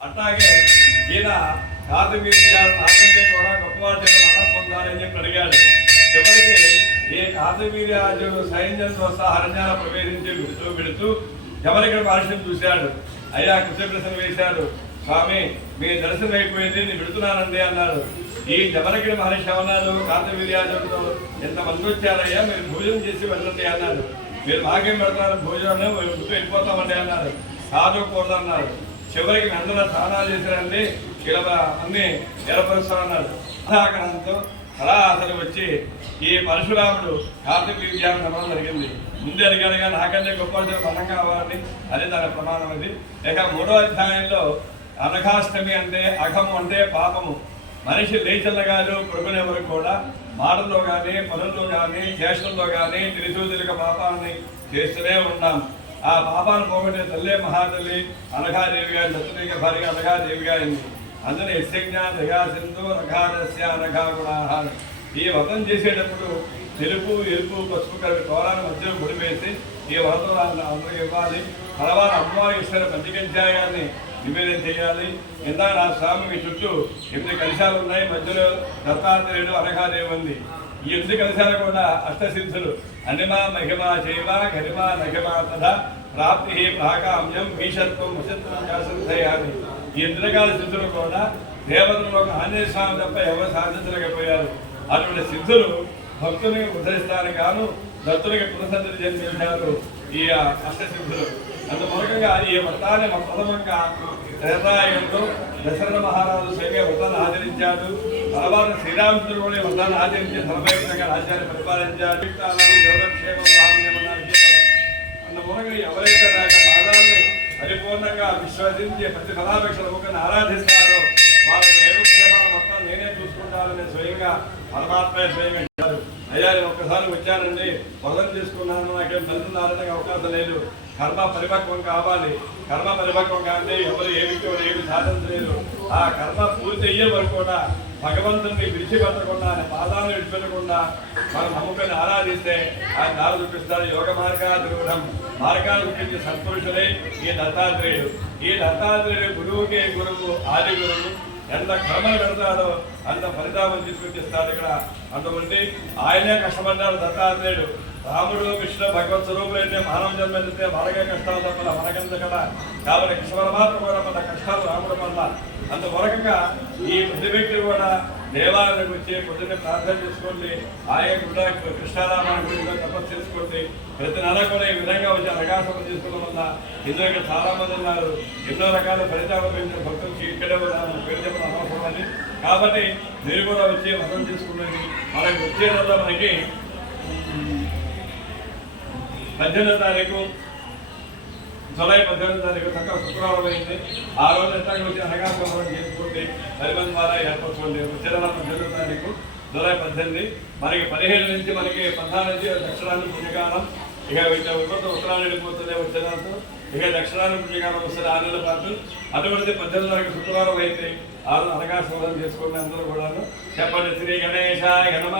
అట్లాగే ఈయన కాతవీర్యాలు నాకంటే కూడా గొప్పవాడు మతం పొందాలని చెప్పి అడిగాడు. చివరికి ఈ కాతవీర్యాజుడు సైన్యంతో సహా అరణ్యాల ప్రవేశించి విడుతూ విడుతూ ఎవరికి మహర్షిని చూశాడు. అయ్యా కృష్ణప్రసన్న వేశాడు స్వామి మీ దర్శనం అయిపోయింది నేను విడుతున్నానండి అన్నాడు. ఈ జమనగిరి మహర్షి అన్నారు కాతవీర్యాజుడితో ఎంతమంది వచ్చారయ్యా మీరు భోజనం చేసి వెళ్ళండి అన్నాడు. మీరు మాకేం పెడతారు? భోజనం మేము విడుతూ వెళ్ళిపోతామండి అన్నారు కాదు కూడదన్నారు చివరికి నందన స్నానాలు చేశారండి. ఇలా అన్ని ఏర్పరుస్తామన్నాడు అన్నాడు అలా అసలు వచ్చి ఈ పరశురాముడు కార్తీక విద్యాన్ని నమ్మడం జరిగింది. ముందు అడిగానుగా నాకంటే గొప్ప మనం కావాలని. అది దాని ప్రమాణం అది. ఇక మూడో అధ్యాయంలో అనఘాష్టమి అంటే అఘము అంటే పాపము. మనిషి లేచల్లగాలు పడుకునే కూడా మాటల్లో కానీ పనుల్లో కానీ చేష్టల్లో కానీ తెలిసూదిలిక పాపాన్ని చేస్తూనే ఉన్నాం. ఆ పాపాను పోగొట్టే తల్లే మహాతల్లి. అనఘాదేవిగా దత్తదేవిగా భార్య అనఘాదేవి గారిని అందులో యజ్ఞ దయా సింధు అనఘారస్య అనఘా గుణాహ ఈ వ్రతం చేసేటప్పుడు తెలుపు ఎరుపు పసుపు కలిపి తోరాన్ని మధ్యలో ముడిపేసి ఈ వ్రతం అందరికి ఇవ్వాలి. తర్వాత అమ్మవారి ఇస్తున్న పంచకంచాయాన్ని నివేదన చేయాలి. ఇందాక నా స్వామి మీ చుట్టూ ఎనిమిది కలిశాలు ఉన్నాయి. మధ్యలో దత్తాత్రేయుడు అనఘాదేవి ఉంది. ఈ ఎనిమిది కలశాలు కూడా అష్టసిద్ధులు అనిమా మహిమా జైవ గరిమా నహిమా తథా ప్రాప్తి ప్రాకామ్యం భీషత్వం వశత్వం శాసనయాలి ఈ ఇంద్రకాల సిద్ధులు కూడా దేవతలు ఒక ఆంజనేయ స్వామి తప్ప ఎవరు సాధించలేకపోయారు. అటువంటి సిద్ధులు భక్తుని ఉద్ధరిస్తానికి గాను దత్తులకి పునసంతతి జన్మించారు ఈ అష్టసిద్ధులు అందుమూలకంగా ఈ వ్రతాన్ని ప్రథమంగా త్రేతాయుగంలో దశరథ మహారాజు స్వయంగా వ్రతాన్ని ఆచరించాడు. తర్వాత శ్రీరామచంద్రుడు కూడా ఈ వ్రతాన్ని ఆచరించి ధర్మయుక్తంగా రాజ్యాన్ని పరిపాలించారు. యోగక్షేమం రామజమన్నారు ఎవరైతే నా యొక్క పాదాన్ని పరిపూర్ణంగా విశ్వసించి ప్రతి ఫలాపేక్షల ముఖాన్ని ఆరాధిస్తారో వాళ్ళ యోగక్షేమాలు మొత్తం నేనే చూసుకుంటానని స్వయంగా పరమాత్మే స్వయంగా అయ్యా నేను ఒక్కసారి వచ్చానండి. పొలం చేసుకున్నాను. నాకేం తల్లిదండ్రులకి అవకాశం లేదు. కర్మ పరిపక్వం కావాలి. కర్మ పరిపక్వం కాదే ఎవరు ఏమి ఎవరు ఏమి సాధించలేరు ఆ కర్మ పూర్తి అయ్యే వరకు కూడా భగవంతుని విడిచిపెట్టకుండా ఆయన పాదాలను విడిచిపెట్టకుండా మనం నమ్ముకొని ఆరాధిస్తే ఆయన దారి చూపిస్తాడు యోగ మార్గాధిరూఢం మార్గాలు చూపించే సత్పురుషులే ఈ దత్తాత్రేయుడు ఈ దత్తాత్రేయుడు గురువుకే గురువు ఆది గురువు. ఎంత క్రమం పెడతాడో అంత ఫలితాలను తీసుకొచ్చిస్తాడు ఇక్కడ అటువంటి ఆయనే కష్టపడ్డాడు దత్తాత్రేయుడు. రాముడు కృష్ణ భగవత్ స్వరూపులైతే మానవ జన్మ ఎత్తితే మనకే కష్టాలు తప్పల మనకెంత కదా? కాబట్టి కృష్ణ పరమాత్మ కూడా మన కష్టాలు రాముడు వల్ల. అందువరకగా ఈ ప్రతి వ్యక్తి కూడా దేవాలయానికి వచ్చి పొద్దున్నే ప్రార్థన చేసుకోండి. ఆయన కూడా కృష్ణారామాయణ గుడిలో తపస్సు చేసుకోండి. ప్రతి నెల కూడా ఈ విధంగా వచ్చి అవకాశం తీసుకోవడం వల్ల ఇందులో చాలా మంది ఉన్నారు. ఎన్నో రకాల ఫలితాలు పెంచిన భక్తులకి ఇక్కడే ఉన్నారు పేరు అవసరమని అని కాబట్టి మీరు కూడా వచ్చి మతం తీసుకున్నది మనకి వచ్చే మనకి పద్దెనిమిది తారీఖు జూలై పద్దెనిమిది తారీఖు చక్కగా శుక్రవారం అయింది. ఆ రోజు ఎట్లా వచ్చి అనగాహం చేసుకోండి హరిబంద్ ద్వారా ఏర్పరచుకోండి వచ్చే పద్దెనిమిది తారీఖు జూలై పద్దెనిమిది. మనకి పదిహేను నుంచి మనకి పద్నాలుగు నుంచి దక్షిణాన్ని పుణ్యకాలం. ఇక ఉత్తరం ఉత్తరాలు వెళ్ళిపోతుంది వచ్చేదాంతో ఇక దక్షిణాన్ని పుణ్యకాలం వస్తుంది ఆరు నెలల పాటు. అటువంటి పద్దెనిమిది తారీఖు శుక్రవారం అయితే ఆ రోజు అనగాహం చేసుకోండి అందరూ కూడాను. చెప్పండి శ్రీ గణేశాయ నమ.